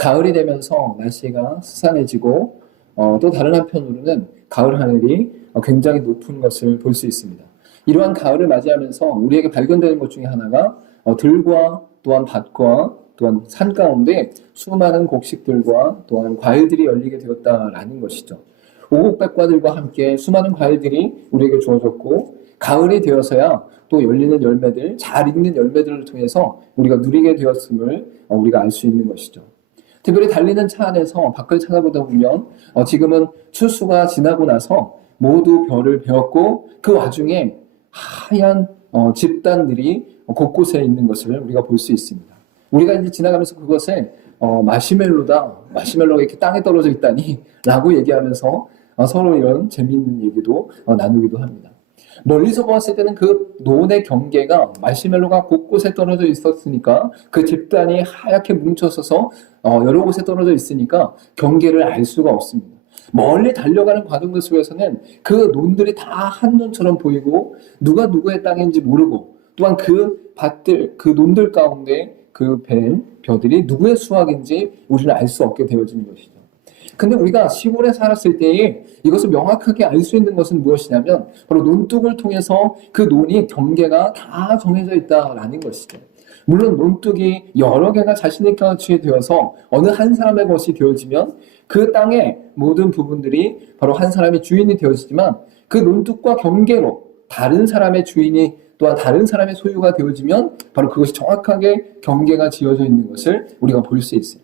가을이 되면서 날씨가 스산해지고 또 다른 한편으로는 가을 하늘이 굉장히 높은 것을 볼 수 있습니다. 이러한 가을을 맞이하면서 우리에게 발견되는 것 중에 하나가 들과 또한 밭과 또한 산 가운데 수많은 곡식들과 또한 과일들이 열리게 되었다라는 것이죠. 오곡백과들과 함께 수많은 과일들이 우리에게 주어졌고 가을이 되어서야 또 열리는 열매들, 잘 익는 열매들을 통해서 우리가 누리게 되었음을 우리가 알 수 있는 것이죠. 특별히 달리는 차 안에서 밖을 찾아보다 보면 지금은 추수가 지나고 나서 모두 별을 베었고 그 와중에 하얀 집단들이 곳곳에 있는 것을 우리가 볼 수 있습니다. 우리가 이제 지나가면서 그것을 마시멜로다, 마시멜로가 이렇게 땅에 떨어져 있다니 라고 얘기하면서 서로 이런 재미있는 얘기도 나누기도 합니다. 멀리서 보았을 때는 그 논의 경계가 마시멜로가 곳곳에 떨어져 있었으니까 그 집단이 하얗게 뭉쳐서서 여러 곳에 떨어져 있으니까 경계를 알 수가 없습니다. 멀리 달려가는 과정들 속에서는 그 논들이 다 한 논처럼 보이고 누가 누구의 땅인지 모르고 또한 그 밭들, 그 논들 가운데 그 벤 벼들이 누구의 수확인지 우리는 알 수 없게 되어지는 것이죠. 근데 우리가 시골에 살았을 때에 이것을 명확하게 알 수 있는 것은 무엇이냐면 바로 논둑을 통해서 그 논이 경계가 다 정해져 있다라는 것이죠. 물론 논둑이 여러 개가 자신의 값이 되어서 어느 한 사람의 것이 되어지면 그 땅의 모든 부분들이 바로 한 사람의 주인이 되어지지만 그 논둑과 경계로 다른 사람의 주인이 또한 다른 사람의 소유가 되어지면 바로 그것이 정확하게 경계가 지어져 있는 것을 우리가 볼 수 있어요.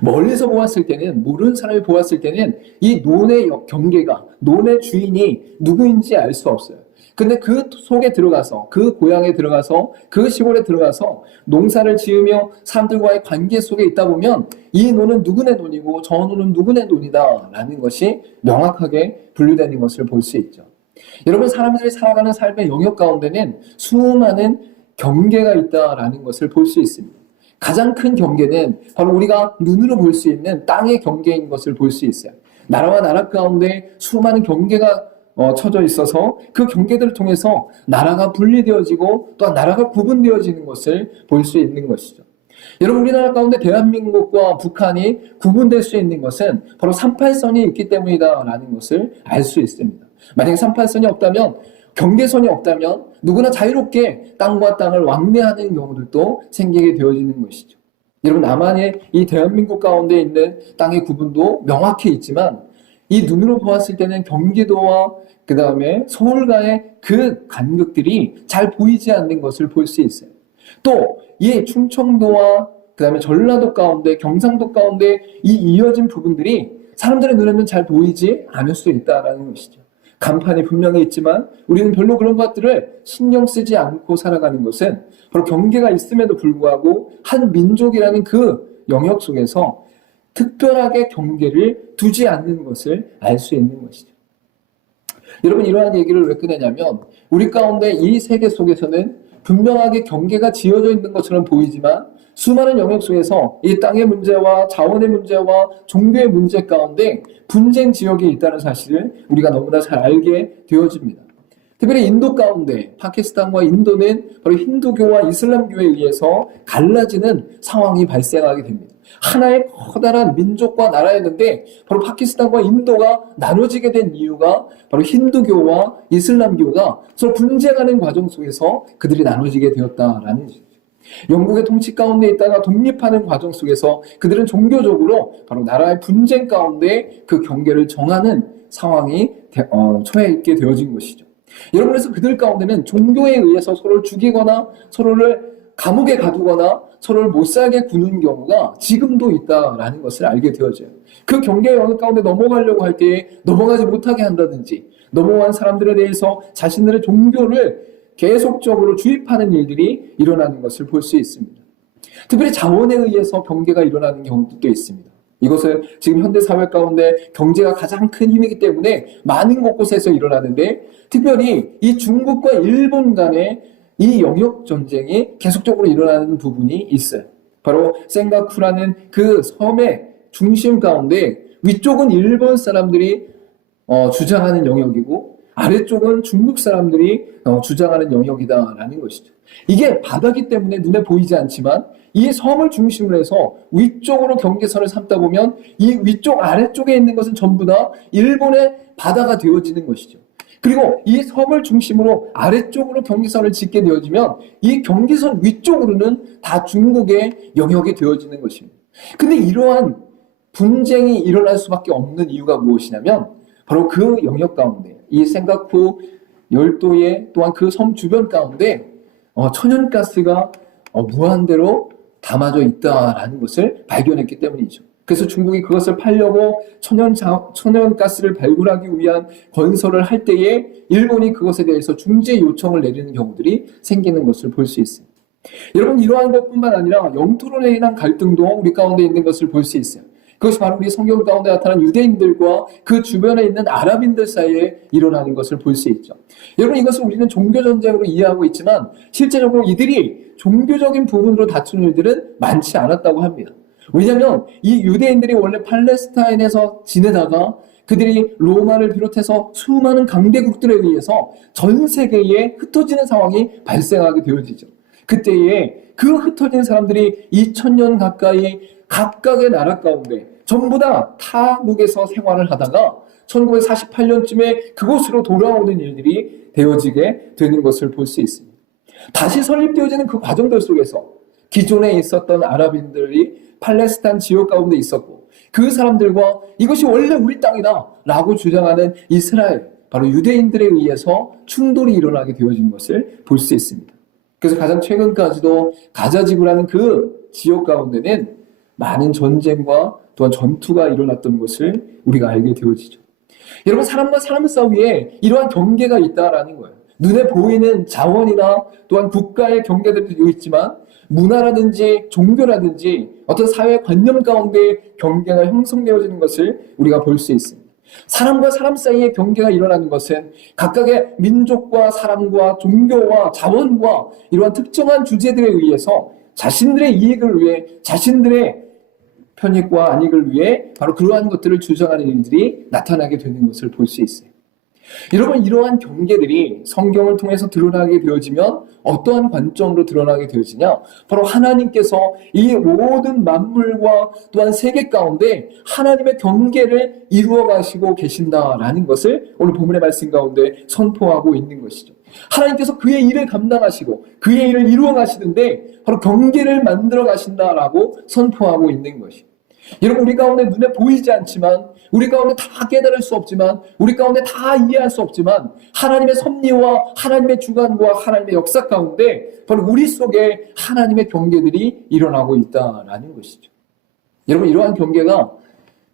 멀리서 보았을 때는, 모르는 사람이 보았을 때는 이 논의 경계가, 논의 주인이 누구인지 알 수 없어요. 근데 그 속에 들어가서, 그 고향에 들어가서, 그 시골에 들어가서 농사를 지으며 사람들과의 관계 속에 있다 보면 이 논은 누구네 논이고 저 논은 누구네 논이다 라는 것이 명확하게 분류되는 것을 볼 수 있죠. 여러분, 사람들이 살아가는 삶의 영역 가운데는 수많은 경계가 있다라는 것을 볼 수 있습니다. 가장 큰 경계는 바로 우리가 눈으로 볼 수 있는 땅의 경계인 것을 볼 수 있어요. 나라와 나라 가운데 수많은 경계가 쳐져 있어서 그 경계들을 통해서 나라가 분리되어지고 또한 나라가 구분되어지는 것을 볼 수 있는 것이죠. 여러분, 우리나라 가운데 대한민국과 북한이 구분될 수 있는 것은 바로 38선이 있기 때문이다라는 것을 알 수 있습니다. 만약에 38선이 없다면, 경계선이 없다면 누구나 자유롭게 땅과 땅을 왕래하는 경우들도 생기게 되어지는 것이죠. 여러분, 나만의 이 대한민국 가운데 있는 땅의 구분도 명확히 있지만 이 눈으로 보았을 때는 경기도와 그 다음에 서울과의 그 간극들이 잘 보이지 않는 것을 볼 수 있어요. 또 이 충청도와 그 다음에 전라도 가운데, 경상도 가운데 이 이어진 부분들이 사람들의 눈에는 잘 보이지 않을 수 있다는 것이죠. 간판이 분명히 있지만 우리는 별로 그런 것들을 신경 쓰지 않고 살아가는 것은 바로 경계가 있음에도 불구하고 한 민족이라는 그 영역 속에서 특별하게 경계를 두지 않는 것을 알 수 있는 것이죠. 여러분, 이러한 얘기를 왜 꺼내냐면 우리 가운데 이 세계 속에서는 분명하게 경계가 지어져 있는 것처럼 보이지만 수많은 영역 속에서 이 땅의 문제와 자원의 문제와 종교의 문제 가운데 분쟁 지역이 있다는 사실을 우리가 너무나 잘 알게 되어집니다. 특별히 인도 가운데 파키스탄과 인도는 바로 힌두교와 이슬람교에 의해서 갈라지는 상황이 발생하게 됩니다. 하나의 커다란 민족과 나라였는데 바로 파키스탄과 인도가 나눠지게 된 이유가 바로 힌두교와 이슬람교가 서로 분쟁하는 과정 속에서 그들이 나눠지게 되었다라는 것이죠. 영국의 통치 가운데 있다가 독립하는 과정 속에서 그들은 종교적으로 바로 나라의 분쟁 가운데 그 경계를 정하는 상황이 처해 있게 되어진 것이죠. 여러분, 그래서 그들 가운데는 종교에 의해서 서로를 죽이거나 서로를 감옥에 가두거나 서로를 못살게 구는 경우가 지금도 있다라는 것을 알게 되어져요. 그 경계 영역 가운데 넘어가려고 할 때에 넘어가지 못하게 한다든지 넘어간 사람들에 대해서 자신들의 종교를 계속적으로 주입하는 일들이 일어나는 것을 볼 수 있습니다. 특별히 자원에 의해서 경계가 일어나는 경우도 있습니다. 이것은 지금 현대사회 가운데 경제가 가장 큰 힘이기 때문에 많은 곳곳에서 일어나는데 특별히 이 중국과 일본 간의 이 영역 전쟁이 계속적으로 일어나는 부분이 있어요. 바로 센가쿠라는 그 섬의 중심 가운데 위쪽은 일본 사람들이 주장하는 영역이고 아래쪽은 중국 사람들이 주장하는 영역이다라는 것이죠. 이게 바다기 때문에 눈에 보이지 않지만 이 섬을 중심으로 해서 위쪽으로 경계선을 삼다 보면 이 위쪽 아래쪽에 있는 것은 전부 다 일본의 바다가 되어지는 것이죠. 그리고 이 섬을 중심으로 아래쪽으로 경계선을 짓게 되어지면 이 경계선 위쪽으로는 다 중국의 영역이 되어지는 것입니다. 근데 이러한 분쟁이 일어날 수밖에 없는 이유가 무엇이냐면 바로 그 영역 가운데 이 센가쿠 열도의 또한 그 섬 주변 가운데 천연가스가 무한대로 담아져 있다라는 것을 발견했기 때문이죠. 그래서 중국이 그것을 팔려고 천연가스를 발굴하기 위한 건설을 할 때에 일본이 그것에 대해서 중재 요청을 내리는 경우들이 생기는 것을 볼 수 있습니다. 여러분, 이러한 것뿐만 아니라 영토로 인한 갈등도 우리 가운데 있는 것을 볼 수 있어요. 그것이 바로 우리 성경 가운데 나타난 유대인들과 그 주변에 있는 아랍인들 사이에 일어나는 것을 볼 수 있죠. 여러분, 이것을 우리는 종교전쟁으로 이해하고 있지만 실제적으로 이들이 종교적인 부분으로 다투는 일들은 많지 않았다고 합니다. 왜냐하면 이 유대인들이 원래 팔레스타인에서 지내다가 그들이 로마를 비롯해서 수많은 강대국들에 의해서 전 세계에 흩어지는 상황이 발생하게 되어지죠. 그때에 그 흩어진 사람들이 2000년 가까이 각각의 나라 가운데 전부 다 타국에서 생활을 하다가 1948년쯤에 그곳으로 돌아오는 일들이 되어지게 되는 것을 볼 수 있습니다. 다시 설립되어지는 그 과정들 속에서 기존에 있었던 아랍인들이 팔레스타인 지역 가운데 있었고 그 사람들과 이것이 원래 우리 땅이다 라고 주장하는 이스라엘, 바로 유대인들에 의해서 충돌이 일어나게 되어진 것을 볼 수 있습니다. 그래서 가장 최근까지도 가자지구라는 그 지역 가운데는 많은 전쟁과 또한 전투가 일어났던 것을 우리가 알게 되어지죠. 여러분, 사람과 사람 사이에 이러한 경계가 있다라는 거예요. 눈에 보이는 자원이나 또한 국가의 경계들도 있지만 문화라든지 종교라든지 어떤 사회 관념 가운데 경계가 형성되어지는 것을 우리가 볼 수 있습니다. 사람과 사람 사이에 경계가 일어나는 것은 각각의 민족과 사람과 종교와 자원과 이러한 특정한 주제들에 의해서 자신들의 이익을 위해 자신들의 편익과 안익을 위해 바로 그러한 것들을 주장하는 일들이 나타나게 되는 것을 볼 수 있어요. 여러분, 이러한 경계들이 성경을 통해서 드러나게 되어지면 어떠한 관점으로 드러나게 되어지냐? 바로 하나님께서 이 모든 만물과 또한 세계 가운데 하나님의 경계를 이루어 가시고 계신다라는 것을 오늘 본문의 말씀 가운데 선포하고 있는 것이죠. 하나님께서 그의 일을 감당하시고 그의 일을 이루어 가시는데 바로 경계를 만들어 가신다라고 선포하고 있는 것이죠. 여러분, 우리 가운데 눈에 보이지 않지만, 우리 가운데 다 깨달을 수 없지만, 우리 가운데 다 이해할 수 없지만 하나님의 섭리와 하나님의 주관과 하나님의 역사 가운데 바로 우리 속에 하나님의 경계들이 일어나고 있다라는 것이죠. 여러분, 이러한 경계가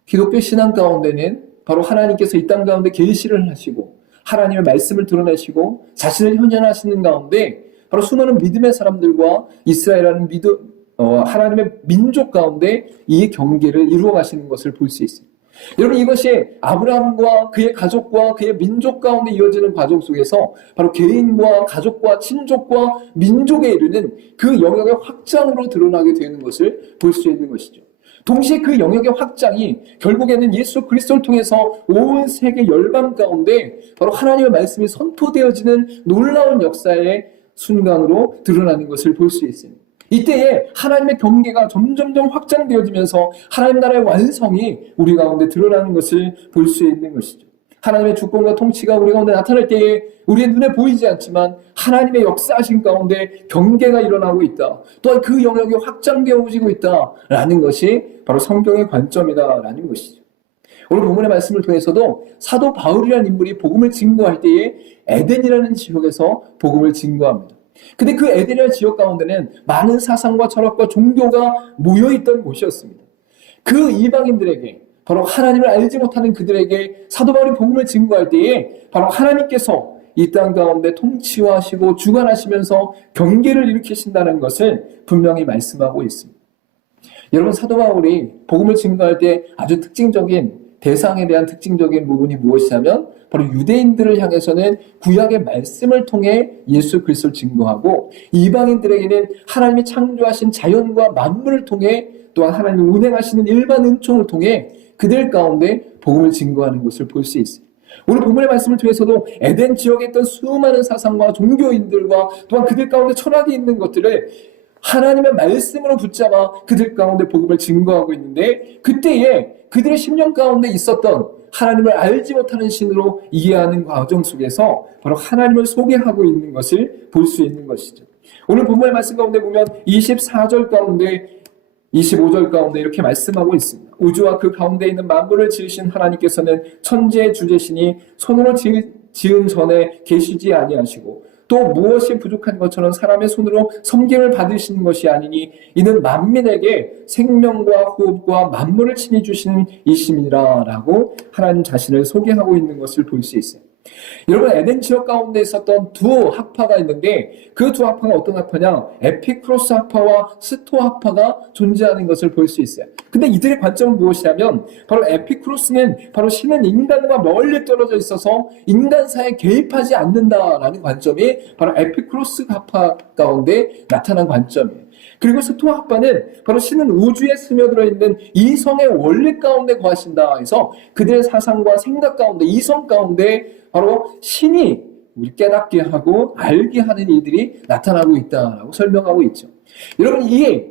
기독교 신앙 가운데는 바로 하나님께서 이 땅 가운데 계시를 하시고 하나님의 말씀을 드러내시고 자신을 현현하시는 가운데 바로 수많은 믿음의 사람들과 이스라엘이라는 하나님의 민족 가운데 이 경계를 이루어 가시는 것을 볼 수 있습니다. 여러분, 이것이 아브라함과 그의 가족과 그의 민족 가운데 이어지는 과정 속에서 바로 개인과 가족과 친족과 민족에 이르는 그 영역의 확장으로 드러나게 되는 것을 볼 수 있는 것이죠. 동시에 그 영역의 확장이 결국에는 예수 그리스도를 통해서 온 세계 열방 가운데 바로 하나님의 말씀이 선포되어지는 놀라운 역사의 순간으로 드러나는 것을 볼 수 있습니다. 이때에 하나님의 경계가 점점점 확장되어지면서 하나님 나라의 완성이 우리 가운데 드러나는 것을 볼 수 있는 것이죠. 하나님의 주권과 통치가 우리 가운데 나타날 때에 우리의 눈에 보이지 않지만 하나님의 역사하신 가운데 경계가 일어나고 있다. 또한 그 영역이 확장되어지고 있다라는 것이 바로 성경의 관점이다라는 것이죠. 오늘 본문의 말씀을 통해서도 사도 바울이라는 인물이 복음을 증거할 때에 에덴이라는 지역에서 복음을 증거합니다. 근데 그 에덴이라는 지역 가운데는 많은 사상과 철학과 종교가 모여있던 곳이었습니다. 그 이방인들에게, 바로 하나님을 알지 못하는 그들에게 사도 바울이 복음을 증거할 때에 바로 하나님께서 이 땅 가운데 통치하시고 주관하시면서 경계를 일으키신다는 것을 분명히 말씀하고 있습니다. 여러분, 사도 바울이 복음을 증거할 때 아주 특징적인 대상에 대한 특징적인 부분이 무엇이냐면 바로 유대인들을 향해서는 구약의 말씀을 통해 예수 그리스도를 증거하고 이방인들에게는 하나님이 창조하신 자연과 만물을 통해 또한 하나님이 운행하시는 일반 은총을 통해 그들 가운데 복음을 증거하는 것을 볼 수 있어요. 오늘 본문의 말씀을 통해서도 에덴 지역에 있던 수많은 사상과 종교인들과 또한 그들 가운데 철학이 있는 것들을 하나님의 말씀으로 붙잡아 그들 가운데 복음을 증거하고 있는데, 그때에 그들의 심령 가운데 있었던 하나님을 알지 못하는 신으로 이해하는 과정 속에서 바로 하나님을 소개하고 있는 것을 볼 수 있는 것이죠. 오늘 본문의 말씀 가운데 보면 24절 가운데 25절 가운데 이렇게 말씀하고 있습니다. 우주와 그 가운데 있는 만물을 지으신 하나님께서는 천지의 주제시니 손으로 지은 전에 계시지 아니하시고 또 무엇이 부족한 것처럼 사람의 손으로 섬김을 받으시는 것이 아니니 이는 만민에게 생명과 호흡과 만물을 친히 주시는 이심이라 라고 하나님 자신을 소개하고 있는 것을 볼 수 있어요. 여러분, 에덴 지역 가운데 있었던 두 학파가 있는데 그 두 학파가 어떤 학파냐? 에피쿠로스 학파와 스토 학파가 존재하는 것을 볼 수 있어요. 근데 이들의 관점은 무엇이냐면 바로 에피쿠로스는 바로 신은 인간과 멀리 떨어져 있어서 인간사에 개입하지 않는다라는 관점이 바로 에피쿠로스 학파 가운데 나타난 관점이에요. 그리고 스토 학파는 바로 신은 우주에 스며들어 있는 이성의 원리 가운데 거하신다 해서 그들의 사상과 생각 가운데, 이성 가운데 바로 신이 우리 깨닫게 하고 알게 하는 이들이 나타나고 있다라고 설명하고 있죠. 여러분, 이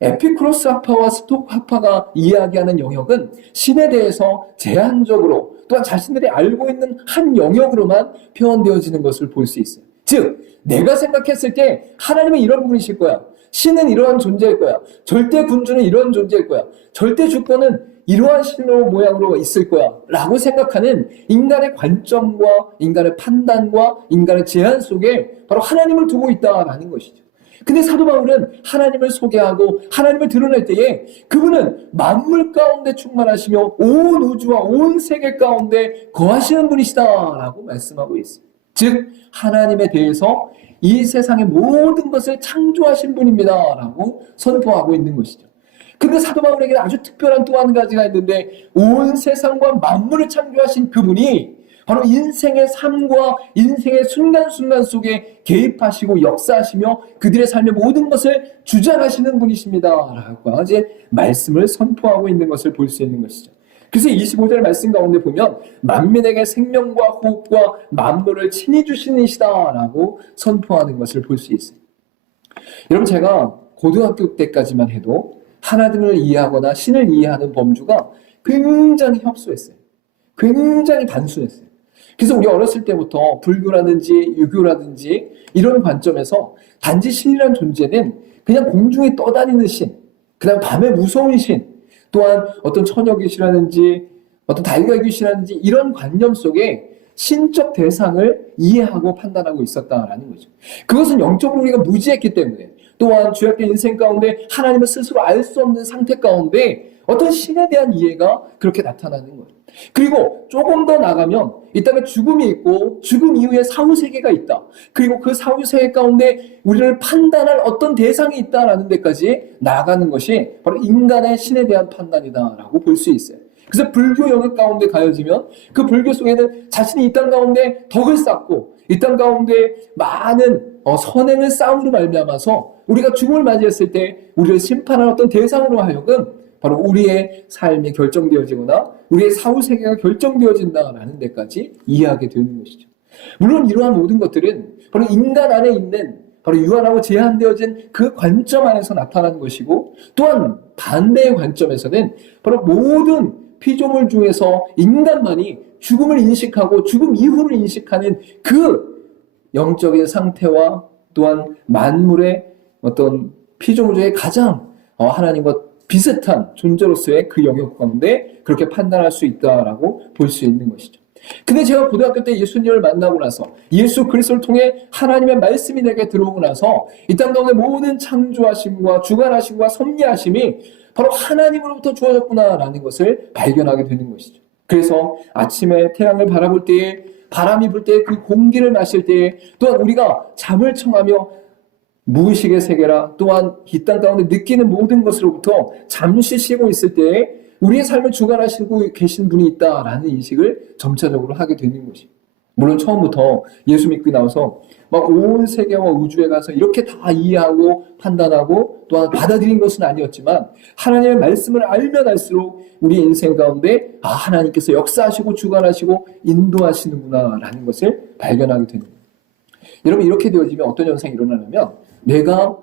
에피쿠로스 학파와 스톡 학파가 이야기하는 영역은 신에 대해서 제한적으로 또한 자신들이 알고 있는 한 영역으로만 표현되어지는 것을 볼 수 있어요. 즉, 내가 생각했을 때 하나님은 이런 분이실 거야. 신은 이러한 존재일 거야. 절대 군주는 이런 존재일 거야. 절대 주권은 이러한 신으로 모양으로 있을 거야 라고 생각하는 인간의 관점과 인간의 판단과 인간의 제한 속에 바로 하나님을 두고 있다라는 것이죠. 근데 사도 바울은 하나님을 소개하고 하나님을 드러낼 때에 그분은 만물 가운데 충만하시며 온 우주와 온 세계 가운데 거하시는 분이시다라고 말씀하고 있어요. 즉 하나님에 대해서 이 세상의 모든 것을 창조하신 분입니다라고 선포하고 있는 것이죠. 근데 사도 바울에게는 아주 특별한 또 한 가지가 있는데 온 세상과 만물을 창조하신 그분이 바로 인생의 삶과 인생의 순간순간 속에 개입하시고 역사하시며 그들의 삶의 모든 것을 주장하시는 분이십니다 라고 이제 말씀을 선포하고 있는 것을 볼 수 있는 것이죠. 그래서 25절 말씀 가운데 보면 만민에게 생명과 호흡과 만물을 친히 주시는 이시다라고 선포하는 것을 볼 수 있어요. 여러분, 제가 고등학교 때까지만 해도 하나님을 이해하거나 신을 이해하는 범주가 굉장히 협소했어요. 굉장히 단순했어요. 그래서 우리 어렸을 때부터 불교라든지 유교라든지 이런 관점에서 단지 신이라는 존재는 그냥 공중에 떠다니는 신, 그 다음 밤에 무서운 신, 또한 어떤 처녀귀신이라든지 어떤 달걀귀신이라든지 이런 관념 속에 신적 대상을 이해하고 판단하고 있었다라는 거죠. 그것은 영적으로 우리가 무지했기 때문에, 또한 죄악된 인생 가운데 하나님을 스스로 알 수 없는 상태 가운데 어떤 신에 대한 이해가 그렇게 나타나는 거예요. 그리고 조금 더 나가면 이 땅에 죽음이 있고 죽음 이후에 사후세계가 있다. 그리고 그 사후세계 가운데 우리를 판단할 어떤 대상이 있다라는 데까지 나아가는 것이 바로 인간의 신에 대한 판단이다라고 볼 수 있어요. 그래서 불교 영역 가운데 가여지면 그 불교 속에는 자신이 이 땅 가운데 덕을 쌓고 이 땅 가운데 많은 선행을 쌓음으로 말미암아서 우리가 죽음을 맞이했을 때 우리를 심판하는 어떤 대상으로 하여금 바로 우리의 삶이 결정되어지거나 우리의 사후세계가 결정되어진다라는 데까지 이해하게 되는 것이죠. 물론 이러한 모든 것들은 바로 인간 안에 있는 바로 유한하고 제한되어진 그 관점 안에서 나타나는 것이고, 또한 반대의 관점에서는 바로 모든 피조물 중에서 인간만이 죽음을 인식하고 죽음 이후를 인식하는 그 영적인 상태와 또한 만물의 어떤 피조물 중에 가장 하나님과 비슷한 존재로서의 그 영역 가운데 그렇게 판단할 수 있다라고 볼 수 있는 것이죠. 근데 제가 고등학교 때 예수님을 만나고 나서 예수 그리스도를 통해 하나님의 말씀이 내게 들어오고 나서 이 땅 가운데 모든 창조하심과 주관하심과 섭리하심이 바로 하나님으로부터 주어졌구나라는 것을 발견하게 되는 것이죠. 그래서 아침에 태양을 바라볼 때에, 바람이 불 때에, 그 공기를 마실 때에, 또한 우리가 잠을 청하며 무의식의 세계라 또한 이 땅 가운데 느끼는 모든 것으로부터 잠시 쉬고 있을 때에 우리의 삶을 주관하시고 계신 분이 있다라는 인식을 점차적으로 하게 되는 것입니다. 물론 처음부터 예수 믿고 나와서 막 온 세계와 우주에 가서 이렇게 다 이해하고 판단하고 또한 받아들인 것은 아니었지만 하나님의 말씀을 알면 알수록 우리 인생 가운데 하나님께서 역사하시고 주관하시고 인도하시는구나 라는 것을 발견하게 됩니다. 여러분, 이렇게 되어지면 어떤 현상이 일어나냐면 내가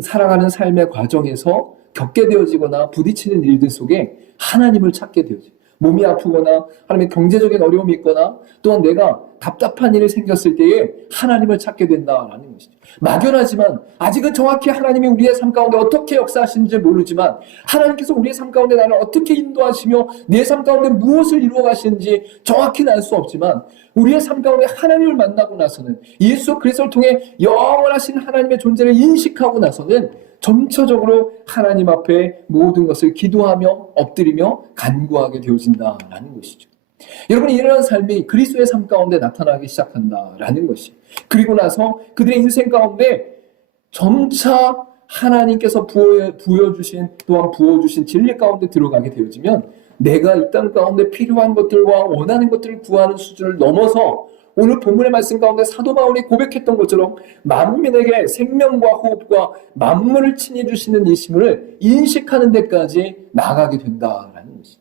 살아가는 삶의 과정에서 겪게 되어지거나 부딪히는 일들 속에 하나님을 찾게 되어져요. 몸이 아프거나 하나님의 경제적인 어려움이 있거나 또한 내가 답답한 일이 생겼을 때에 하나님을 찾게 된다라는 것이죠. 막연하지만 아직은 정확히 하나님이 우리의 삶 가운데 어떻게 역사하시는지 모르지만 하나님께서 우리의 삶 가운데 나를 어떻게 인도하시며 내 삶 가운데 무엇을 이루어 가시는지 정확히는 알 수 없지만 우리의 삶 가운데 하나님을 만나고 나서는 예수 그리스도를 통해 영원하신 하나님의 존재를 인식하고 나서는 전처적으로 하나님 앞에 모든 것을 기도하며 엎드리며 간구하게 되어진다라는 것이죠. 여러분, 이러한 삶이 그리스도의 삶 가운데 나타나기 시작한다라는 것이. 그리고 나서 그들의 인생 가운데 점차 하나님께서 부어주신 또한 부어주신 진리 가운데 들어가게 되어지면 내가 이 땅 가운데 필요한 것들과 원하는 것들을 구하는 수준을 넘어서 오늘 본문의 말씀 가운데 사도 바울이 고백했던 것처럼 만민에게 생명과 호흡과 만물을 친히 주시는 이심을 인식하는 데까지 나아가게 된다라는 것입니다.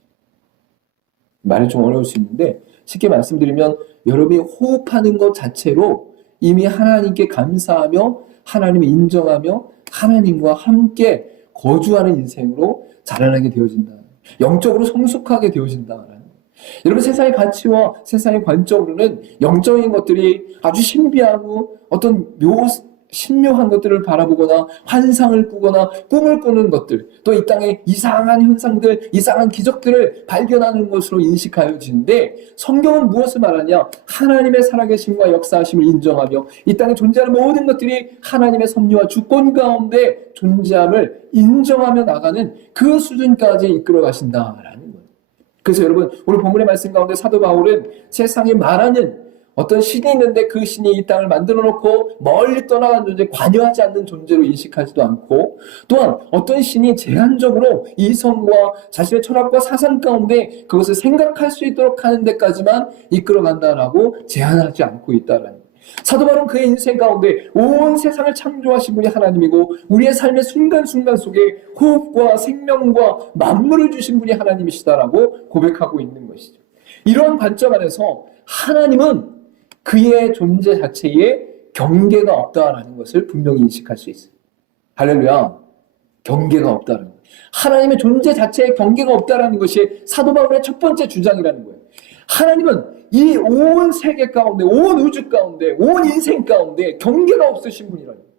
말이 좀 어려울 수 있는데 쉽게 말씀드리면 여러분이 호흡하는 것 자체로 이미 하나님께 감사하며 하나님을 인정하며 하나님과 함께 거주하는 인생으로 자라나게 되어진다. 영적으로 성숙하게 되어진다. 여러분, 세상의 가치와 세상의 관점으로는 영적인 것들이 아주 신비하고 어떤 신묘한 것들을 바라보거나 환상을 꾸거나 꿈을 꾸는 것들, 또 이 땅의 이상한 현상들, 이상한 기적들을 발견하는 것으로 인식하여지는데 성경은 무엇을 말하냐? 하나님의 살아계심과 역사하심을 인정하며 이 땅에 존재하는 모든 것들이 하나님의 섭리와 주권 가운데 존재함을 인정하며 나가는 그 수준까지 이끌어 가신다라는 거예요. 그래서 여러분, 오늘 본문의 말씀 가운데 사도 바울은 세상에 말하는 어떤 신이 있는데 그 신이 이 땅을 만들어 놓고 멀리 떠나간 존재, 관여하지 않는 존재로 인식하지도 않고 또한 어떤 신이 제한적으로 이성과 자신의 철학과 사상 가운데 그것을 생각할 수 있도록 하는 데까지만 이끌어 간다라고 제한하지 않고 있다라는 거예요. 사도 바울은 그의 인생 가운데 온 세상을 창조하신 분이 하나님이고 우리의 삶의 순간순간 속에 호흡과 생명과 만물을 주신 분이 하나님이시다라고 고백하고 있는 것이죠. 이러한 관점 안에서 하나님은 그의 존재 자체에 경계가 없다라는 것을 분명히 인식할 수 있어요. 할렐루야. 경계가 없다는 거예요. 하나님의 존재 자체에 경계가 없다라는 것이 사도 바울의 첫 번째 주장이라는 거예요. 하나님은 이 온 세계 가운데, 온 우주 가운데, 온 인생 가운데 경계가 없으신 분이라는 거예요.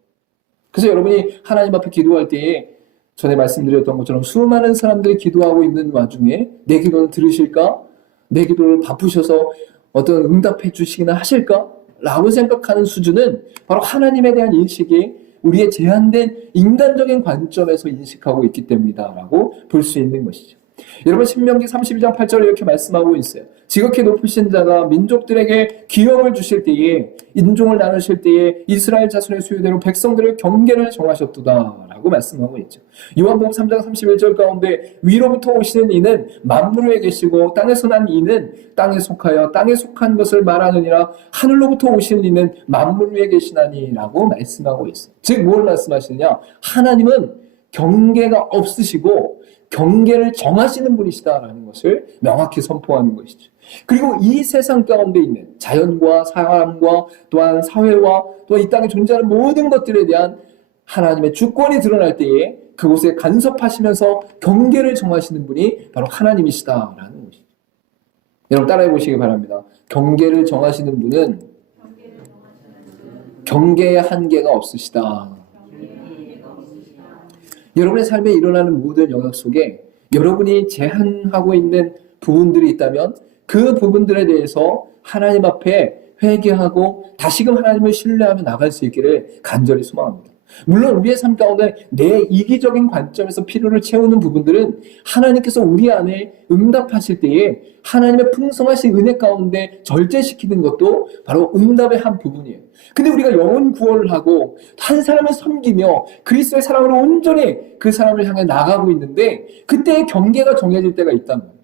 그래서 여러분이 하나님 앞에 기도할 때에 전에 말씀드렸던 것처럼 수많은 사람들이 기도하고 있는 와중에 내 기도는 들으실까? 내 기도를 바쁘셔서 어떤 응답해 주시기나 하실까? 라고 생각하는 수준은 바로 하나님에 대한 인식이 우리의 제한된 인간적인 관점에서 인식하고 있기 때문이다 라고 볼 수 있는 것이죠. 여러분, 신명기 32장 8절에 이렇게 말씀하고 있어요. 지극히 높으신 자가 민족들에게 기업을 주실 때에 인종을 나누실 때에 이스라엘 자손의 수요대로 백성들의 경계를 정하셨도다 라고 말씀하고 있죠. 요한복음 3장 31절 가운데 위로부터 오시는 이는 만물 위에 계시고 땅에서 난 이는 땅에 속하여 땅에 속한 것을 말하느니라 하늘로부터 오시는 이는 만물 위에 계시나니 라고 말씀하고 있어요. 즉 뭘 말씀하시느냐? 하나님은 경계가 없으시고 경계를 정하시는 분이시다라는 것을 명확히 선포하는 것이죠. 그리고 이 세상 가운데 있는 자연과 사람과 또한 사회와 또한 이 땅에 존재하는 모든 것들에 대한 하나님의 주권이 드러날 때에 그곳에 간섭하시면서 경계를 정하시는 분이 바로 하나님이시다라는 것이죠. 여러분, 따라해 보시기 바랍니다. 경계를 정하시는 분은 경계의 한계가 없으시다. 여러분의 삶에 일어나는 모든 영역 속에 여러분이 제한하고 있는 부분들이 있다면 그 부분들에 대해서 하나님 앞에 회개하고 다시금 하나님을 신뢰하며 나갈 수 있기를 간절히 소망합니다. 물론 우리의 삶 가운데 내 이기적인 관점에서 필요를 채우는 부분들은 하나님께서 우리 안에 응답하실 때에 하나님의 풍성하신 은혜 가운데 절제시키는 것도 바로 응답의 한 부분이에요. 근데 우리가 영혼 구원을 하고 한 사람을 섬기며 그리스도의 사랑으로 온전히 그 사람을 향해 나가고 있는데 그때의 경계가 정해질 때가 있단 말이에요.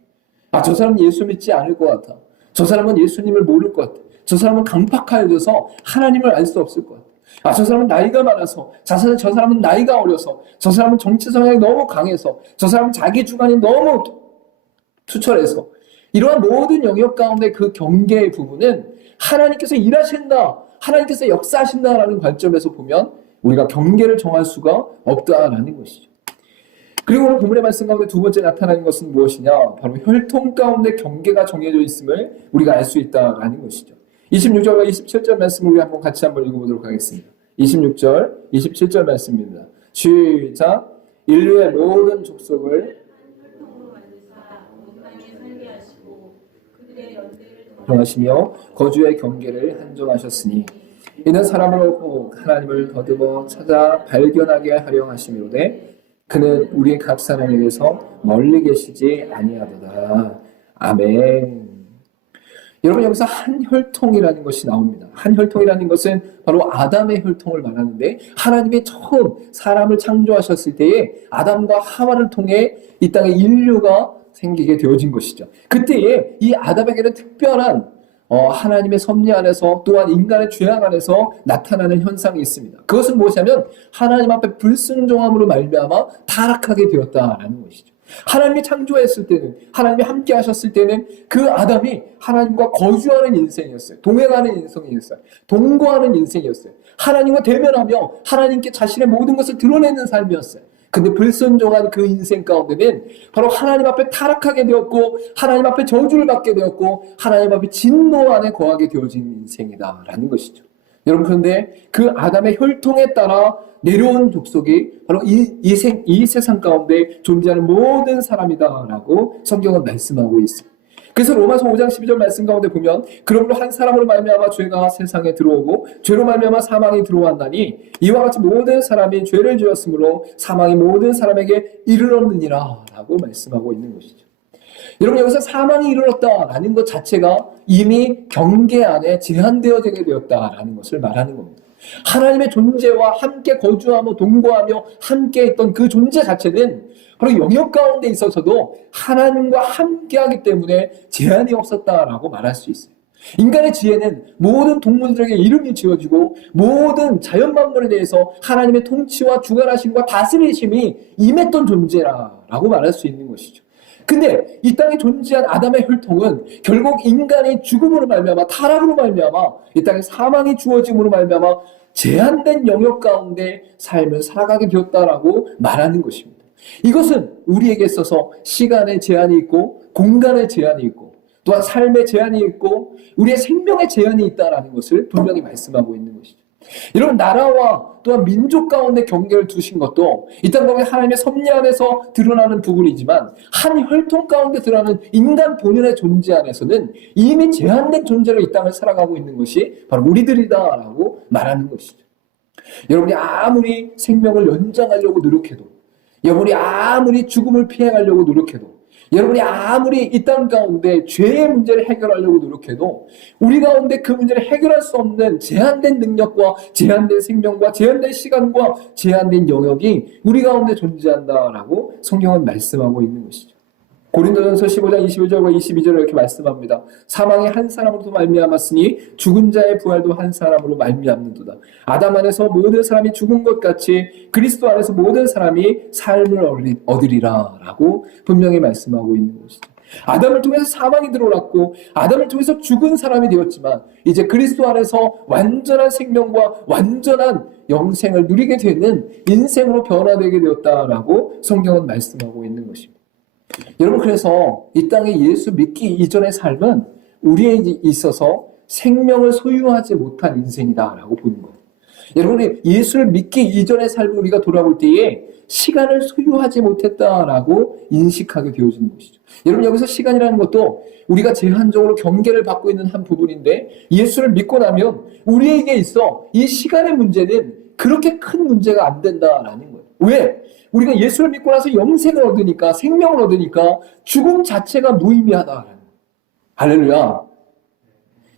저 사람은 예수 믿지 않을 것 같아. 저 사람은 예수님을 모를 것 같아. 저 사람은 강팍하여져서 하나님을 알 수 없을 거야. 아, 저 사람은 나이가 많아서, 저 사람은 나이가 어려서, 저 사람은 정치 성향이 너무 강해서, 저 사람은 자기 주관이 너무 투철해서, 이러한 모든 영역 가운데 그 경계의 부분은 하나님께서 일하신다, 하나님께서 역사하신다라는 관점에서 보면 우리가 경계를 정할 수가 없다라는 것이죠. 그리고 오늘 본문의 말씀 가운데 두 번째 나타나는 것은 무엇이냐? 바로 혈통 가운데 경계가 정해져 있음을 우리가 알 수 있다라는 것이죠. 26절과 27절 말씀을 우리 한번 같이 한번 읽어보도록 하겠습니다. 26절, 27절 말씀입니다. 시작. 인류의 모든 족속을 정하시며 거주의 경계를 한정하셨으니 이는 사람으로 하나님을 더듬어 찾아 발견하게 하려 하심이로되 그는 우리 각 사람에게서 멀리 계시지 아니하도다. 아멘. 여러분, 여기서 한 혈통이라는 것이 나옵니다. 한 혈통이라는 것은 바로 아담의 혈통을 말하는데, 하나님이 처음 사람을 창조하셨을 때에 아담과 하와를 통해 이 땅에 인류가 생기게 되어진 것이죠. 그때에 이 아담에게는 특별한 하나님의 섭리 안에서 또한 인간의 죄악 안에서 나타나는 현상이 있습니다. 그것은 무엇이냐면 하나님 앞에 불순종함으로 말미암아 타락하게 되었다라는 것이죠. 하나님이 창조했을 때는, 하나님이 함께 하셨을 때는 그 아담이 하나님과 거주하는 인생이었어요. 동행하는 인생이었어요. 동거하는 인생이었어요. 하나님과 대면하며 하나님께 자신의 모든 것을 드러내는 삶이었어요. 근데 불순종한 그 인생 가운데는 바로 하나님 앞에 타락하게 되었고, 하나님 앞에 저주를 받게 되었고, 하나님 앞에 진노 안에 거하게 되어진 인생이다라는 것이죠. 여러분, 그런데 그 아담의 혈통에 따라 내려온 족속이 바로 이 세상 가운데 존재하는 모든 사람이다라고 성경은 말씀하고 있습니다. 그래서 로마서 5장 12절 말씀 가운데 보면 그러므로 한 사람으로 말미암아 죄가 세상에 들어오고 죄로 말미암아 사망이 들어왔나니 이와 같이 모든 사람이 죄를 지었으므로 사망이 모든 사람에게 이르렀느니라 라고 말씀하고 있는 것이죠. 여러분, 여기서 사망이 이르렀다라는 것 자체가 이미 경계 안에 제한되어지게 되었다라는 것을 말하는 겁니다. 하나님의 존재와 함께 거주하며 동거하며 함께 했던 그 존재 자체는 바로 영역 가운데 있어서도 하나님과 함께하기 때문에 제한이 없었다라고 말할 수 있어요. 인간의 지혜는 모든 동물들에게 이름이 지어지고 모든 자연 만물에 대해서 하나님의 통치와 주관하심과 다스리심이 임했던 존재라고 말할 수 있는 것이죠. 근데 이 땅에 존재한 아담의 혈통은 결국 인간의 죽음으로 말미암아, 타락으로 말미암아, 이 땅에 사망이 주어짐으로 말미암아 제한된 영역 가운데 삶을 살아가게 되었다라고 말하는 것입니다. 이것은 우리에게 있어서 시간의 제한이 있고 공간의 제한이 있고 또한 삶의 제한이 있고 우리의 생명의 제한이 있다라는 것을 분명히 말씀하고 있는 것이죠. 여러분, 나라와 또한 민족 가운데 경계를 두신 것도 이 땅 가운데 하나님의 섭리 안에서 드러나는 부분이지만 한 혈통 가운데 드러나는 인간 본연의 존재 안에서는 이미 제한된 존재로 이 땅을 살아가고 있는 것이 바로 우리들이다라고 말하는 것이죠. 여러분이 아무리 생명을 연장하려고 노력해도, 여러분이 아무리 죽음을 피해가려고 노력해도, 여러분이 아무리 이 땅 가운데 죄의 문제를 해결하려고 노력해도 우리 가운데 그 문제를 해결할 수 없는 제한된 능력과 제한된 생명과 제한된 시간과 제한된 영역이 우리 가운데 존재한다라고 성경은 말씀하고 있는 것이죠. 고린도전서 15장 21절과 22절을 이렇게 말씀합니다. 사망이 한 사람으로 말미암았으니 죽은 자의 부활도 한 사람으로 말미암는도다. 아담 안에서 모든 사람이 죽은 것 같이 그리스도 안에서 모든 사람이 삶을 얻으리라 라고 분명히 말씀하고 있는 것이죠. 아담을 통해서 사망이 들어왔고 아담을 통해서 죽은 사람이 되었지만 이제 그리스도 안에서 완전한 생명과 완전한 영생을 누리게 되는 인생으로 변화되게 되었다라고 성경은 말씀하고 있는 것입니다. 여러분, 그래서 이 땅에 예수 믿기 이전의 삶은 우리에게 있어서 생명을 소유하지 못한 인생이다라고 보는 거예요. 여러분이 예수를 믿기 이전의 삶을 우리가 돌아볼 때에 시간을 소유하지 못했다라고 인식하게 되어지는 것이죠. 여러분, 여기서 시간이라는 것도 우리가 제한적으로 경계를 받고 있는 한 부분인데 예수를 믿고 나면 우리에게 있어 이 시간의 문제는 그렇게 큰 문제가 안 된다라는 거예요. 왜? 우리가 예수를 믿고 나서 영생을 얻으니까, 생명을 얻으니까 죽음 자체가 무의미하다라는 거예요. 할렐루야.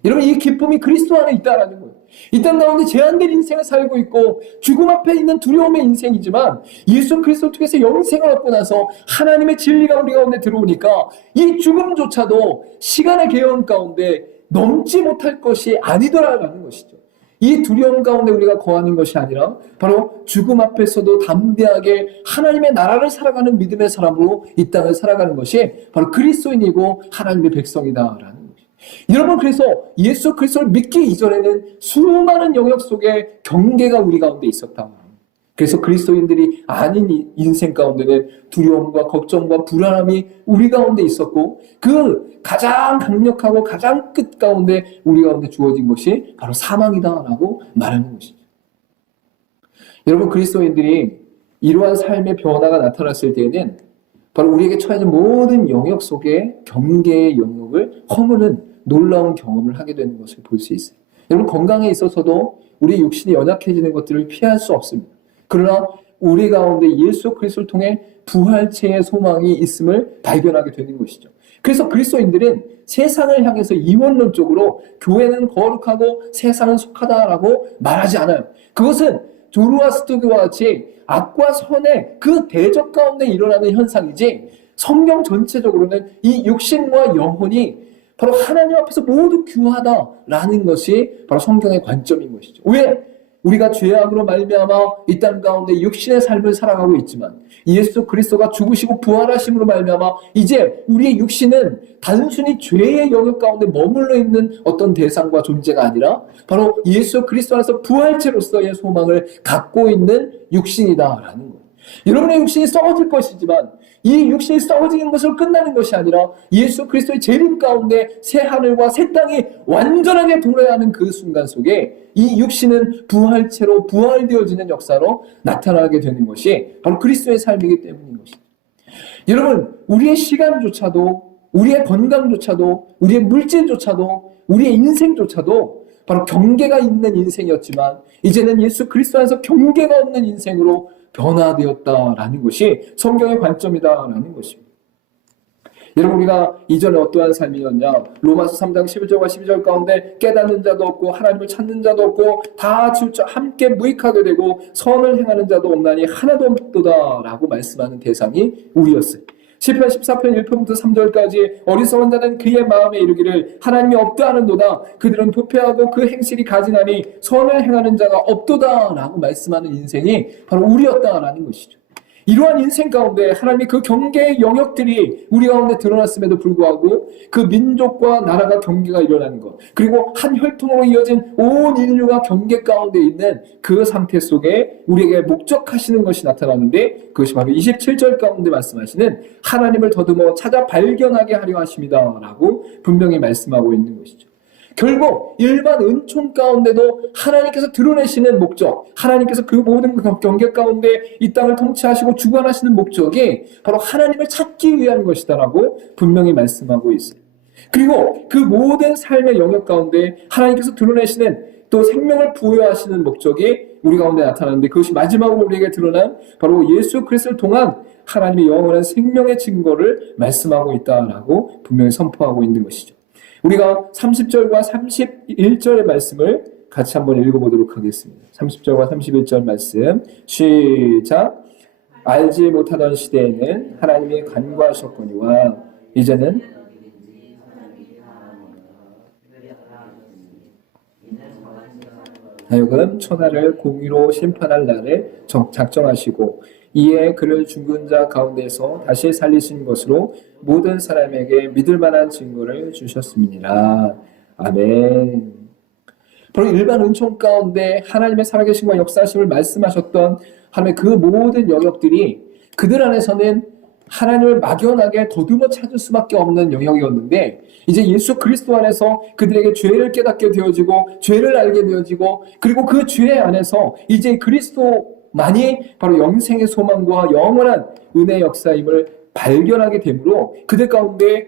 여러분, 이 기쁨이 그리스도 안에 있다라는 거예요. 이 땅 가운데 제한된 인생을 살고 있고 죽음 앞에 있는 두려움의 인생이지만 예수 그리스도 통해서 영생을 얻고 나서 하나님의 진리가 우리 가운데 들어오니까 이 죽음조차도 시간의 개연 가운데 넘지 못할 것이 아니더라라는 것이죠. 이 두려움 가운데 우리가 거하는 것이 아니라 바로 죽음 앞에서도 담대하게 하나님의 나라를 살아가는 믿음의 사람으로 이 땅을 살아가는 것이 바로 그리스도인이고 하나님의 백성이다라는 것이죠. 여러분, 그래서 예수 그리스도를 믿기 이전에는 수많은 영역 속에 경계가 우리 가운데 있었다. 그래서 그리스도인들이 아닌 인생 가운데는 두려움과 걱정과 불안함이 우리 가운데 있었고, 그 가장 강력하고 가장 끝 가운데 우리 가운데 주어진 것이 바로 사망이다라고 말하는 것이죠. 여러분, 그리스도인들이 이러한 삶의 변화가 나타났을 때에는 바로 우리에게 처해진 모든 영역 속에 경계의 영역을 허무는 놀라운 경험을 하게 되는 것을 볼 수 있어요. 여러분, 건강에 있어서도 우리 육신이 연약해지는 것들을 피할 수 없습니다. 그러나 우리 가운데 예수 그리스도를 통해 부활체의 소망이 있음을 발견하게 되는 것이죠. 그래서 그리스도인들은 세상을 향해서 이원론적으로 교회는 거룩하고 세상은 속하다라고 말하지 않아요. 그것은 조로아스터교와 같이 악과 선의 그 대적 가운데 일어나는 현상이지, 성경 전체적으로는 이 육신과 영혼이 바로 하나님 앞에서 모두 귀하다라는 것이 바로 성경의 관점인 것이죠. 왜? 우리가 죄악으로 말미암아 이 땅 가운데 육신의 삶을 살아가고 있지만 예수 그리스도가 죽으시고 부활하심으로 말미암아 이제 우리의 육신은 단순히 죄의 영역 가운데 머물러 있는 어떤 대상과 존재가 아니라 바로 예수 그리스도 안에서 부활체로서의 소망을 갖고 있는 육신이다라는 거예요. 여러분의 육신이 썩어질 것이지만 이 육신이 썩어지는 것으로 끝나는 것이 아니라 예수 그리스도의 재림 가운데 새 하늘과 새 땅이 완전하게 돌아야 하는 그 순간 속에 이 육신은 부활체로 부활되어지는 역사로 나타나게 되는 것이 바로 그리스도의 삶이기 때문인 것입니다. 여러분, 우리의 시간조차도, 우리의 건강조차도, 우리의 물질조차도, 우리의 인생조차도 바로 경계가 있는 인생이었지만 이제는 예수 그리스도 안에서 경계가 없는 인생으로 변화되었다라는 것이 성경의 관점이다라는 것입니다. 여러분, 우리가 이전에 어떠한 삶이었냐? 로마서 3장 11절과 12절 가운데 깨닫는 자도 없고 하나님을 찾는 자도 없고 다 함께 무익하게 되고 선을 행하는 자도 없나니 하나도 없도다라고 말씀하는 대상이 우리였어요. 시편 14편 1편부터 3절까지 어리석은 자는 그의 마음에 이르기를 하나님이 없다 하는도다. 그들은 부패하고 그 행실이 가증하니 선을 행하는 자가 없도다라고 말씀하는 인생이 바로 우리였다라는 것이죠. 이러한 인생 가운데 하나님의 그 경계의 영역들이 우리 가운데 드러났음에도 불구하고 그 민족과 나라가 경계가 일어나는 것, 그리고 한 혈통으로 이어진 온 인류가 경계 가운데 있는 그 상태 속에 우리에게 목적하시는 것이 나타나는데, 그것이 바로 27절 가운데 말씀하시는 하나님을 더듬어 찾아 발견하게 하려 하십니다 라고 분명히 말씀하고 있는 것이죠. 결국 일반 은총 가운데도 하나님께서 드러내시는 목적, 하나님께서 그 모든 경계 가운데 이 땅을 통치하시고 주관하시는 목적이 바로 하나님을 찾기 위한 것이다라고 분명히 말씀하고 있어요. 그리고 그 모든 삶의 영역 가운데 하나님께서 드러내시는 또 생명을 부여하시는 목적이 우리 가운데 나타나는데, 그것이 마지막으로 우리에게 드러난 바로 예수 그리스도를 통한 하나님의 영원한 생명의 증거를 말씀하고 있다라고 분명히 선포하고 있는 것이죠. 우리가 30절과 31절의 말씀을 같이 한번 읽어보도록 하겠습니다. 30절과 31절 말씀 시작. 알지 못하던 시대에는 하나님이 간구하셨거니와 이제는 하여금 천하를 공의로 심판할 날을 작정하시고 이에 그를 죽은 자 가운데서 다시 살리신 것으로 모든 사람에게 믿을 만한 증거를 주셨음이니라. 아멘. 바로 일반 은총 가운데 하나님의 살아계심과 역사하심을 말씀하셨던 하나님의 그 모든 영역들이 그들 안에서는 하나님을 막연하게 더듬어 찾을 수밖에 없는 영역이었는데, 이제 예수 그리스도 안에서 그들에게 죄를 깨닫게 되어지고 죄를 알게 되어지고, 그리고 그 죄 안에서 이제 그리스도만이 바로 영생의 소망과 영원한 은혜의 역사임을 발견하게 되므로 그들 가운데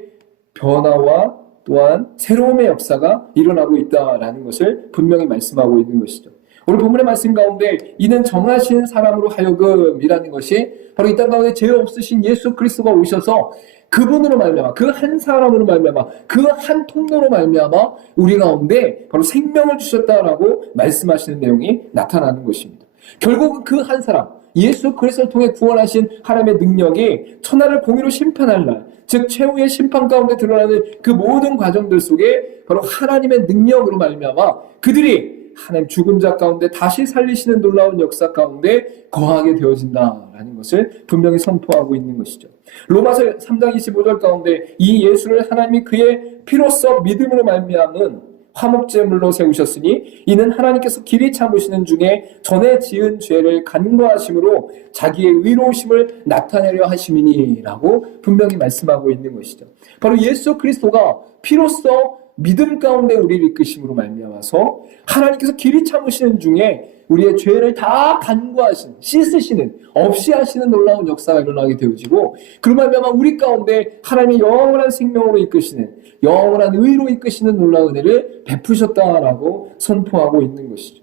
변화와 또한 새로움의 역사가 일어나고 있다라는 것을 분명히 말씀하고 있는 것이죠. 오늘 본문의 말씀 가운데 이는 정하신 사람으로 하여금이라는 것이 바로 이 땅 가운데 죄 없으신 예수 그리스도가 오셔서 그분으로 말미암아, 그 한 사람으로 말미암아, 그 한 통로로 말미암아 우리 가운데 바로 생명을 주셨다라고 말씀하시는 내용이 나타나는 것입니다. 결국은 그 한 사람, 예수 그리스도를 통해 구원하신 하나님의 능력이 천하를 공의로 심판할 날, 즉 최후의 심판 가운데 드러나는 그 모든 과정들 속에 바로 하나님의 능력으로 말미암아 그들이 하나님 죽은 자 가운데 다시 살리시는 놀라운 역사 가운데 거하게 되어진다라는 것을 분명히 선포하고 있는 것이죠. 로마서 3장 25절 가운데 이 예수를 하나님이 그의 피로써 믿음으로 말미암은 화목제물로 세우셨으니 이는 하나님께서 길이 참으시는 중에 전에 지은 죄를 간과하심으로 자기의 의로우심을 나타내려 하심이니라고 분명히 말씀하고 있는 것이죠. 바로 예수 그리스도가 피로써 믿음 가운데 우리를 이끄심으로 말미암아서 하나님께서 길이 참으시는 중에 우리의 죄를 다 간과하시는, 씻으시는, 없이 하시는 놀라운 역사가 일어나게 되어지고 그로 말미암아 우리 가운데 하나님의 영원한 생명으로 이끄시는, 영원한 의로 이끄시는 놀라운 은혜를 베푸셨다라고 선포하고 있는 것이죠.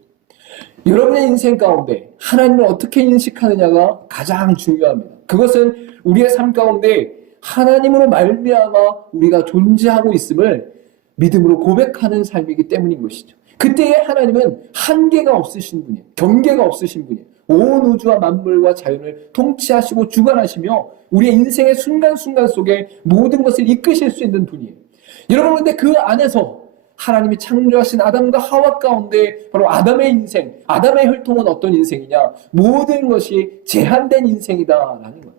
여러분의 인생 가운데 하나님을 어떻게 인식하느냐가 가장 중요합니다. 그것은 우리의 삶 가운데 하나님으로 말미암아 우리가 존재하고 있음을 믿음으로 고백하는 삶이기 때문인 것이죠. 그때의 하나님은 한계가 없으신 분이에요. 경계가 없으신 분이에요. 온 우주와 만물과 자연을 통치하시고 주관하시며 우리의 인생의 순간순간 속에 모든 것을 이끄실 수 있는 분이에요. 여러분, 근데 그 안에서 하나님이 창조하신 아담과 하와 가운데 바로 아담의 인생, 아담의 혈통은 어떤 인생이냐? 모든 것이 제한된 인생이다라는 거예요.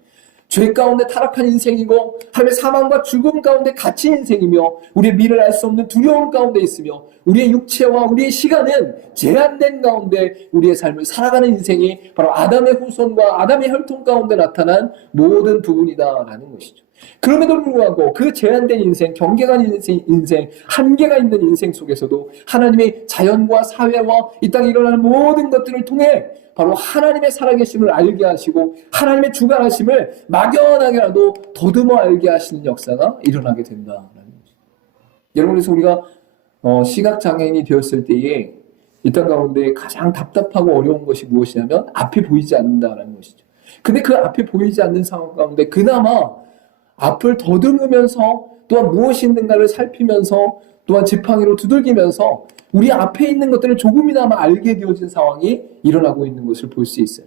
죄 가운데 타락한 인생이고 하나님의 사망과 죽음 가운데 갇힌 인생이며 우리의 미래를 알 수 없는 두려움 가운데 있으며 우리의 육체와 우리의 시간은 제한된 가운데 우리의 삶을 살아가는 인생이 바로 아담의 후손과 아담의 혈통 가운데 나타난 모든 부분이다라는 것이죠. 그럼에도 불구하고 그 제한된 인생, 경계가 있는 인생, 한계가 있는 인생 속에서도 하나님의 자연과 사회와 이 땅에 일어나는 모든 것들을 통해 바로 하나님의 살아계심을 알게 하시고 하나님의 주관하심을 막연하게라도 더듬어 알게 하시는 역사가 일어나게 된다라는 거죠. 여러분, 그래서 우리가 시각장애인이 되었을 때에 이 땅 가운데 가장 답답하고 어려운 것이 무엇이냐면 앞이 보이지 않는다라는 것이죠. 근데 그 앞이 보이지 않는 상황 가운데 그나마 앞을 더듬으면서 또한 무엇이 있는가를 살피면서 또한 지팡이로 두들기면서 우리 앞에 있는 것들을 조금이나마 알게 되어진 상황이 일어나고 있는 것을 볼 수 있어요.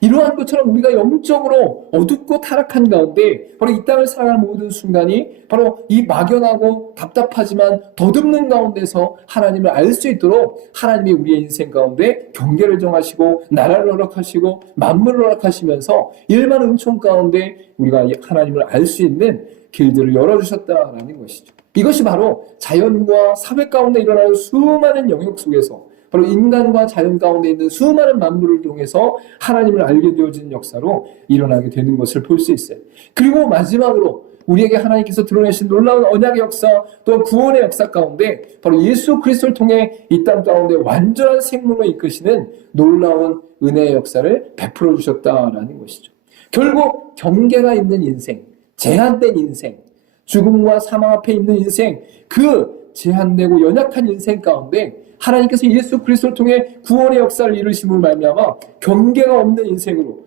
이러한 것처럼 우리가 영적으로 어둡고 타락한 가운데 바로 이 땅을 살아가는 모든 순간이 바로 이 막연하고 답답하지만 더듬는 가운데서 하나님을 알 수 있도록 하나님이 우리의 인생 가운데 경계를 정하시고 나라를 허락하시고 만물을 허락하시면서 일반 은총 가운데 우리가 하나님을 알 수 있는 길들을 열어주셨다라는 것이죠. 이것이 바로 자연과 사회 가운데 일어나는 수많은 영역 속에서 바로 인간과 자연 가운데 있는 수많은 만물을 통해서 하나님을 알게 되어지는 역사로 일어나게 되는 것을 볼 수 있어요. 그리고 마지막으로 우리에게 하나님께서 드러내신 놀라운 언약의 역사 또한 구원의 역사 가운데 바로 예수 그리스도를 통해 이 땅 가운데 완전한 생명을 이끄시는 놀라운 은혜의 역사를 베풀어 주셨다라는 것이죠. 결국 경계가 있는 인생, 제한된 인생, 죽음과 사망 앞에 있는 인생, 그 제한되고 연약한 인생 가운데 하나님께서 예수 그리스도를 통해 구원의 역사를 이루심으로 말미암아 경계가 없는 인생으로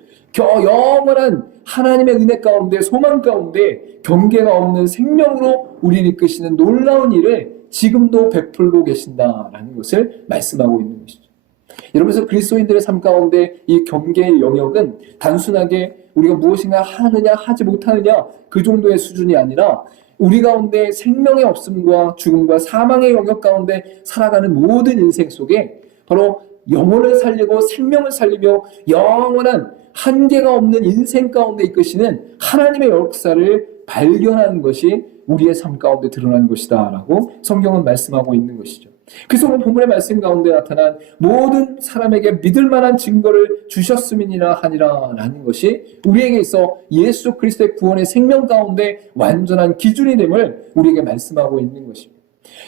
영원한 하나님의 은혜 가운데 소망 가운데 경계가 없는 생명으로 우리를 이끄시는 놀라운 일을 지금도 베풀고 계신다라는 것을 말씀하고 있는 것이죠. 여러분께서 그리스도인들의 삶 가운데 이 경계의 영역은 단순하게 우리가 무엇인가 하느냐 하지 못하느냐 그 정도의 수준이 아니라 우리 가운데 생명의 없음과 죽음과 사망의 영역 가운데 살아가는 모든 인생 속에 바로 영혼을 살리고 생명을 살리며 영원한 한계가 없는 인생 가운데 이끄시는 하나님의 역사를 발견하는 것이 우리의 삶 가운데 드러나는 것이다 라고 성경은 말씀하고 있는 것이죠. 그래서 오늘 본문의 말씀 가운데 나타난 모든 사람에게 믿을 만한 증거를 주셨음이니라 하니라 라는 것이 우리에게 있어 예수 그리스도의 구원의 생명 가운데 완전한 기준이 됨을 우리에게 말씀하고 있는 것입니다.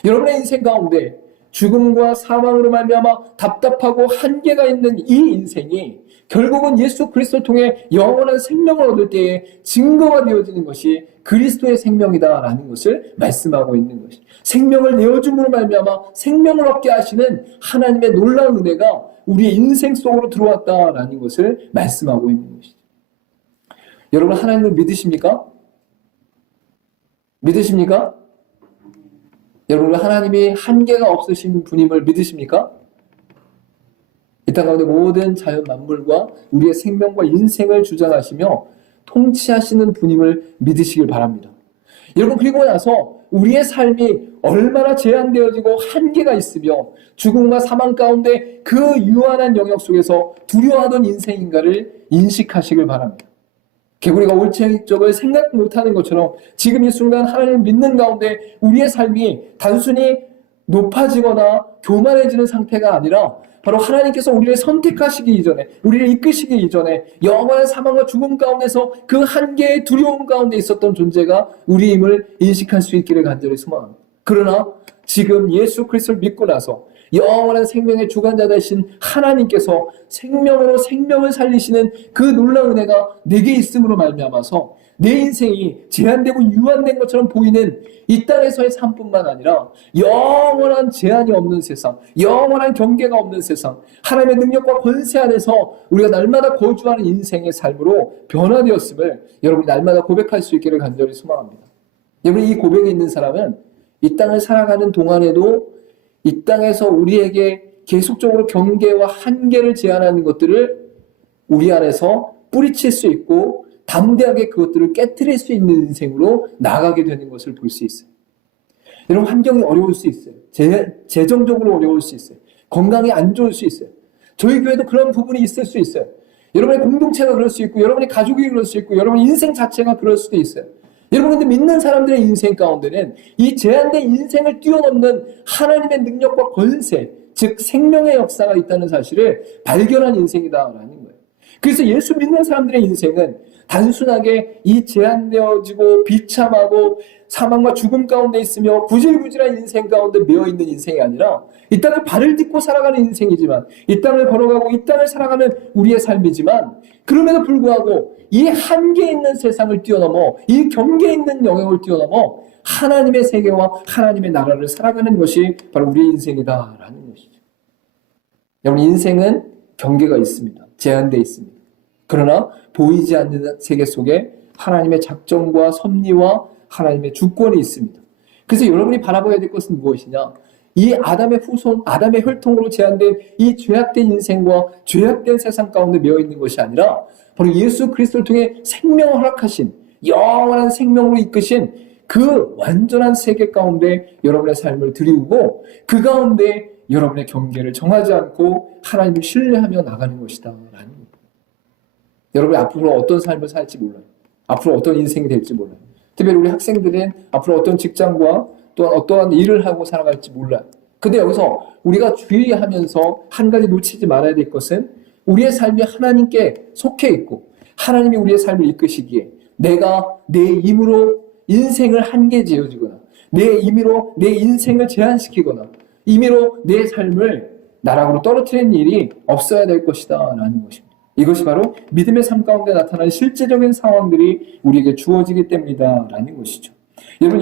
여러분의 인생 가운데 죽음과 사망으로 말미암아 답답하고 한계가 있는 이 인생이 결국은 예수 그리스도를 통해 영원한 생명을 얻을 때에 증거가 되어지는 것이 그리스도의 생명이다라는 것을 말씀하고 있는 것이죠. 생명을 내어줌으로 말미암아 생명을 얻게 하시는 하나님의 놀라운 은혜가 우리의 인생 속으로 들어왔다라는 것을 말씀하고 있는 것이죠. 여러분, 하나님을 믿으십니까? 믿으십니까? 여러분, 하나님이 한계가 없으신 분임을 믿으십니까? 이 땅 가운데 모든 자연 만물과 우리의 생명과 인생을 주장하시며 통치하시는 분임을 믿으시길 바랍니다. 여러분, 그리고 나서 우리의 삶이 얼마나 제한되어지고 한계가 있으며 죽음과 사망 가운데 그 유한한 영역 속에서 두려워하던 인생인가를 인식하시길 바랍니다. 개구리가 올챙이 쪽을 생각 못하는 것처럼 지금 이 순간 하나님을 믿는 가운데 우리의 삶이 단순히 높아지거나 교만해지는 상태가 아니라 바로 하나님께서 우리를 선택하시기 이전에, 우리를 이끄시기 이전에 영원한 사망과 죽음 가운데서 그 한계의 두려움 가운데 있었던 존재가 우리임을 인식할 수 있기를 간절히 소망합니다. 그러나 지금 예수 그리스도를 믿고 나서 영원한 생명의 주관자 되신 하나님께서 생명으로 생명을 살리시는 그 놀라운 은혜가 내게 있음으로 말미암아서 내 인생이 제한되고 유한된 것처럼 보이는 이 땅에서의 삶뿐만 아니라 영원한 제한이 없는 세상, 영원한 경계가 없는 세상, 하나님의 능력과 권세 안에서 우리가 날마다 거주하는 인생의 삶으로 변화되었음을 여러분이 날마다 고백할 수 있기를 간절히 소망합니다. 여러분, 이 고백이 있는 사람은 이 땅을 살아가는 동안에도 이 땅에서 우리에게 계속적으로 경계와 한계를 제한하는 것들을 우리 안에서 뿌리칠 수 있고 담대하게 그것들을 깨트릴 수 있는 인생으로 나아가게 되는 것을 볼 수 있어요. 여러분, 환경이 어려울 수 있어요. 재정적으로 어려울 수 있어요. 건강이 안 좋을 수 있어요. 저희 교회도 그런 부분이 있을 수 있어요. 여러분의 공동체가 그럴 수 있고, 여러분의 가족이 그럴 수 있고, 여러분의 인생 자체가 그럴 수도 있어요. 여러분, 근데 믿는 사람들의 인생 가운데는 이 제한된 인생을 뛰어넘는 하나님의 능력과 권세, 즉 생명의 역사가 있다는 사실을 발견한 인생이다라는 거예요. 그래서 예수 믿는 사람들의 인생은 단순하게 이 제한되어지고 비참하고 사망과 죽음 가운데 있으며 구질구질한 인생 가운데 매어있는 인생이 아니라 이 땅을 발을 딛고 살아가는 인생이지만, 이 땅을 걸어가고 이 땅을 살아가는 우리의 삶이지만, 그럼에도 불구하고 이 한계에 있는 세상을 뛰어넘어, 이 경계에 있는 영역을 뛰어넘어 하나님의 세계와 하나님의 나라를 살아가는 것이 바로 우리의 인생이다라는 것이죠. 여러분, 인생은 경계가 있습니다. 제한되어 있습니다. 그러나 보이지 않는 세계 속에 하나님의 작정과 섭리와 하나님의 주권이 있습니다. 그래서 여러분이 바라봐야 될 것은 무엇이냐? 이 아담의 후손, 아담의 혈통으로 제한된 이 죄악된 인생과 죄악된 세상 가운데 매어 있는 것이 아니라 바로 예수 그리스도를 통해 생명을 허락하신, 영원한 생명으로 이끄신 그 완전한 세계 가운데 여러분의 삶을 드리우고 그 가운데 여러분의 경계를 정하지 않고 하나님을 신뢰하며 나가는 것이다 라는 겁니다. 여러분이 앞으로 어떤 삶을 살지 몰라요. 앞으로 어떤 인생이 될지 몰라요. 특별히 우리 학생들은 앞으로 어떤 직장과 또한 어떠한 일을 하고 살아갈지 몰라요. 근데 여기서 우리가 주의하면서 한 가지 놓치지 말아야 될 것은 우리의 삶이 하나님께 속해 있고 하나님이 우리의 삶을 이끄시기에 내가 내 힘으로 인생을 한계 지어주거나 내 힘으로 내 인생을 제한시키거나 임의로 내 삶을 나락으로 떨어뜨리는 일이 없어야 될 것이다 라는 것입니다. 이것이 바로 믿음의 삶 가운데 나타나는 실제적인 상황들이 우리에게 주어지기 때문이다 라는 것이죠. 여러분,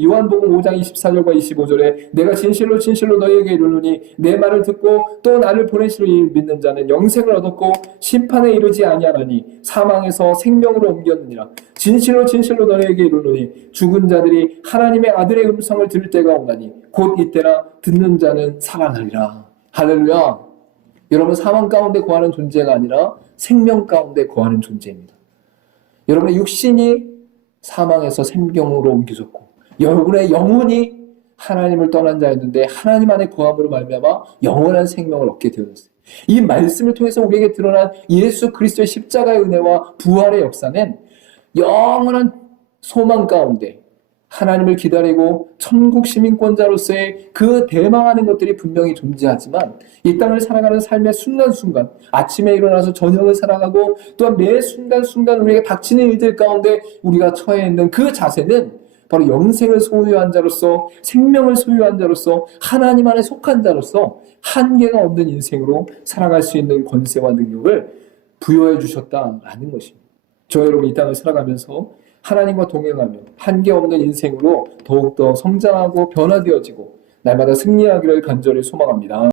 요한복음 5장 24절과 25절에 내가 진실로 진실로 너희에게 이르노니 내 말을 듣고 또 나를 보내시로 믿는 자는 영생을 얻었고 심판에 이르지 아니하나니 사망에서 생명으로 옮겼느니라. 진실로 진실로 너희에게 이르노니 죽은 자들이 하나님의 아들의 음성을 들을 때가 오나니 곧 이때라. 듣는 자는 살아나리라. 할렐루야. 여러분, 사망 가운데 거하는 존재가 아니라 생명 가운데 거하는 존재입니다. 여러분의 육신이 사망에서 생명으로 옮겨졌고 여러분의 영혼이 하나님을 떠난 자였는데 하나님 안에 거함으로 말미암아 영원한 생명을 얻게 되었어요. 이 말씀을 통해서 우리에게 드러난 예수 그리스도의 십자가의 은혜와 부활의 역사는 영원한 소망 가운데 하나님을 기다리고 천국 시민권자로서의 그 대망하는 것들이 분명히 존재하지만 이 땅을 살아가는 삶의 순간순간, 아침에 일어나서 저녁을 살아가고 또한 매 순간순간 우리에게 닥치는 일들 가운데 우리가 처해 있는 그 자세는 바로 영생을 소유한 자로서, 생명을 소유한 자로서, 하나님 안에 속한 자로서 한계가 없는 인생으로 살아갈 수 있는 권세와 능력을 부여해 주셨다라는 것입니다. 저 여러분, 이 땅을 살아가면서 하나님과 동행하며 한계 없는 인생으로 더욱더 성장하고 변화되어지고 날마다 승리하기를 간절히 소망합니다.